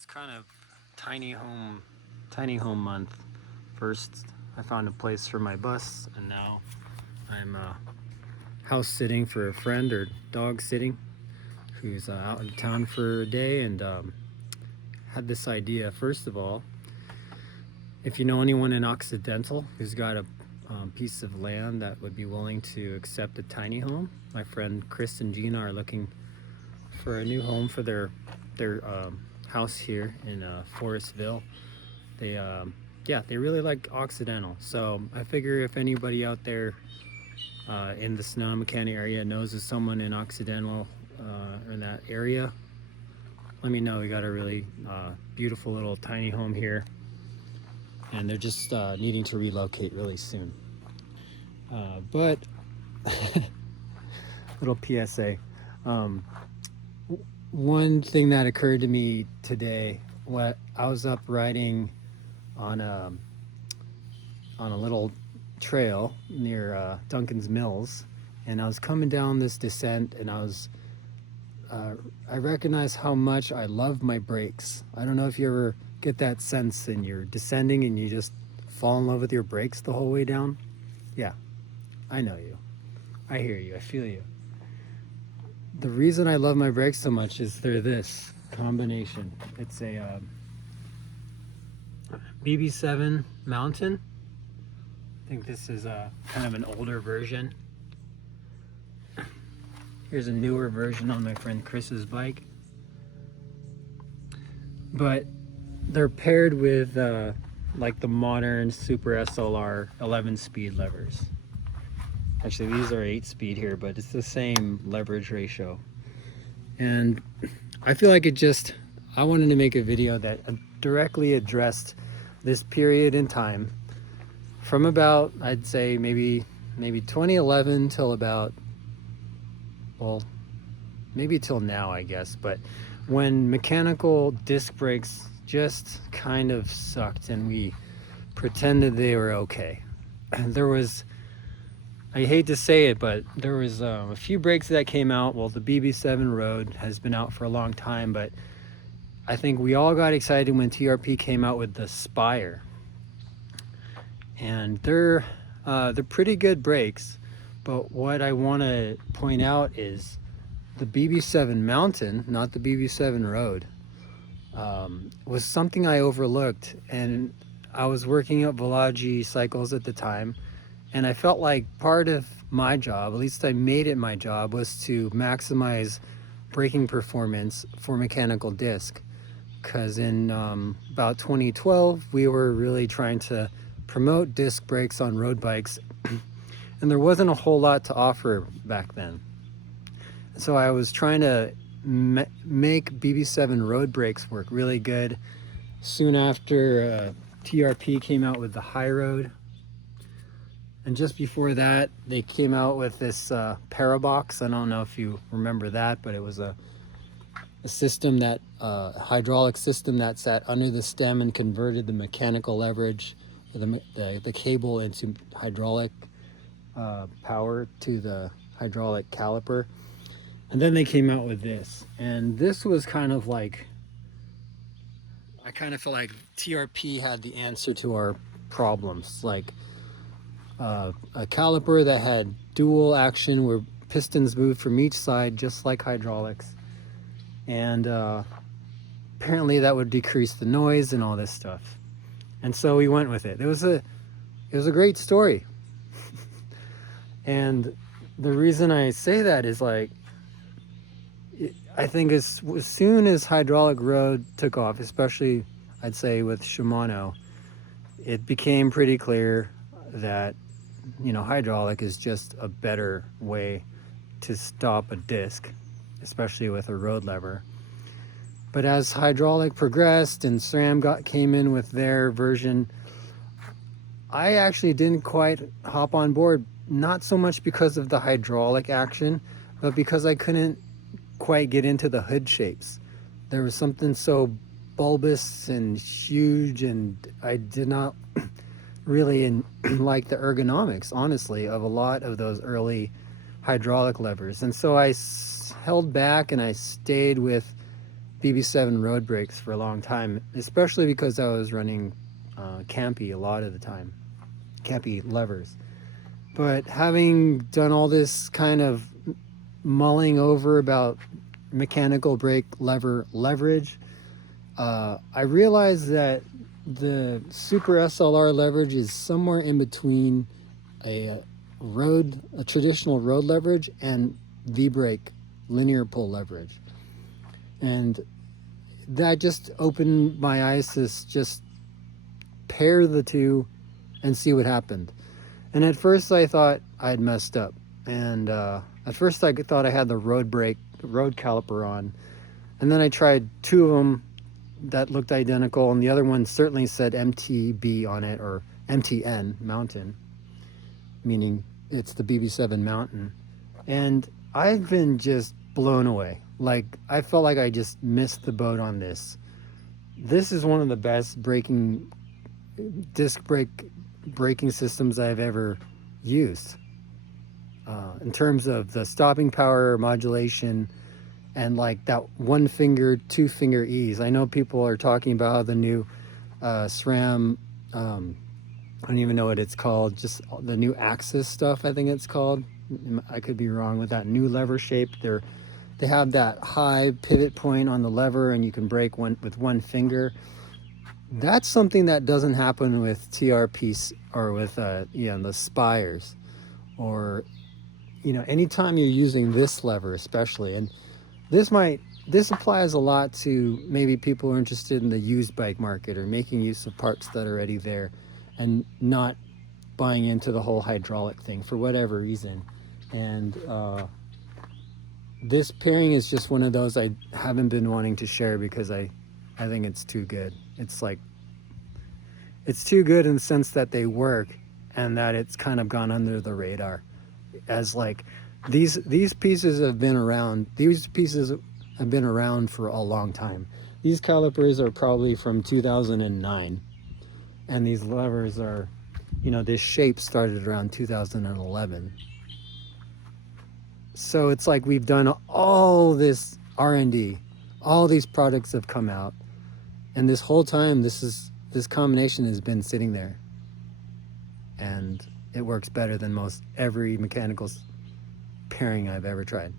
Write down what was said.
It's kind of tiny home month. First, I found a place for my bus, and now I'm house sitting for a friend, or dog sitting, who's out in town for a day, and had this idea. First of all, if you know anyone in Occidental who's got a piece of land that would be willing to accept a tiny home, my friend Chris and Gina are looking for a new home for their house here in Forestville. They they really like Occidental, so I figure if anybody out there in the Sonoma County area knows of someone in Occidental or in that area, let me know. We got a really beautiful little tiny home here, and they're just needing to relocate really soon. But little PSA. One thing that occurred to me today, what I was up riding on a little trail near Duncan's Mills, and I was coming down this descent, and I recognized how much I love my brakes. I don't know if you ever get that sense and you're descending and you just fall in love with your brakes the whole way down. Yeah, I know you. I hear you. I feel you. The reason I love my brakes so much is they're this combination. It's a BB7 Mountain. I think this is kind of an older version. Here's a newer version on my friend Chris's bike. But they're paired with like the modern Super SLR 11-speed levers. Actually, these are 8-speed here, but it's the same leverage ratio. And I feel like I wanted to make a video that directly addressed this period in time from about, I'd say maybe 2011 till about, well, maybe till now, I guess, but when mechanical disc brakes just kind of sucked and we pretended they were okay. I hate to say it, but there was a few brakes that came out. Well, the BB7 Road has been out for a long time, but I think we all got excited when TRP came out with the Spire. And they're pretty good brakes, but what I want to point out is the BB7 Mountain, not the BB7 Road, was something I overlooked. And I was working at Velagi Cycles at the time, and I felt like part of my job, at least I made it my job, was to maximize braking performance for mechanical disc. Because in about 2012, we were really trying to promote disc brakes on road bikes, and there wasn't a whole lot to offer back then. So I was trying to make BB7 road brakes work really good. Soon after, TRP came out with the High Road. And just before that, they came out with this Parabox. I don't know if you remember that, but it was a system that, hydraulic system that sat under the stem and converted the mechanical leverage, the cable, into hydraulic power to the hydraulic caliper. And then they came out with this. And this was kind of like, I kind of feel like TRP had the answer to our problems. Like, a caliper that had dual action where pistons moved from each side just like hydraulics, and apparently that would decrease the noise and all this stuff. And so we went with it. It was a great story. And the reason I say that is, like, I think as soon as hydraulic road took off, especially I'd say with Shimano, it became pretty clear that, you know, hydraulic is just a better way to stop a disc, especially with a road lever. But as hydraulic progressed and SRAM came in with their version, I actually didn't quite hop on board, not so much because of the hydraulic action, but because I couldn't quite get into the hood shapes. There was something so bulbous and huge, and I did not really like the ergonomics, honestly, of a lot of those early hydraulic levers. And so I held back and I stayed with BB7 road brakes for a long time, especially because I was running campy a lot of the time, campy levers. But having done all this kind of mulling over about mechanical brake lever leverage, I realized that the Super SLR leverage is somewhere in between a traditional road leverage and V-brake linear pull leverage. And that just opened my eyes to just pair the two and see what happened. And at first I thought I'd messed up. And at first I thought I had the road caliper on. And then I tried two of them that looked identical, and the other one certainly said MTB on it, or MTN, mountain, meaning it's the BB7 mountain. And I've been just blown away. Like, I felt like I just missed the boat on this. This is one of the best disc braking systems I've ever used. In terms of the stopping power, modulation, and like that one finger, two finger ease. I know people are talking about the new SRAM, I don't even know what it's called, just the new Axis stuff, I think it's called. I could be wrong with that new lever shape. They have that high pivot point on the lever, and you can brake with one finger. That's something that doesn't happen with TRPs or with the Spires, or anytime you're using this lever especially. And this applies a lot to maybe people who are interested in the used bike market, or making use of parts that are already there and not buying into the whole hydraulic thing for whatever reason. And this pairing is just one of those I haven't been wanting to share because I think it's too good. It's too good in the sense that they work, and that it's kind of gone under the radar. As like these pieces have been around. These pieces have been around for a long time. These calipers are probably from 2009, and these levers are, this shape started around 2011. So it's like we've done all this R&D, all these products have come out, and this whole time this combination has been sitting there, and it works better than most every mechanical pairing I've ever tried.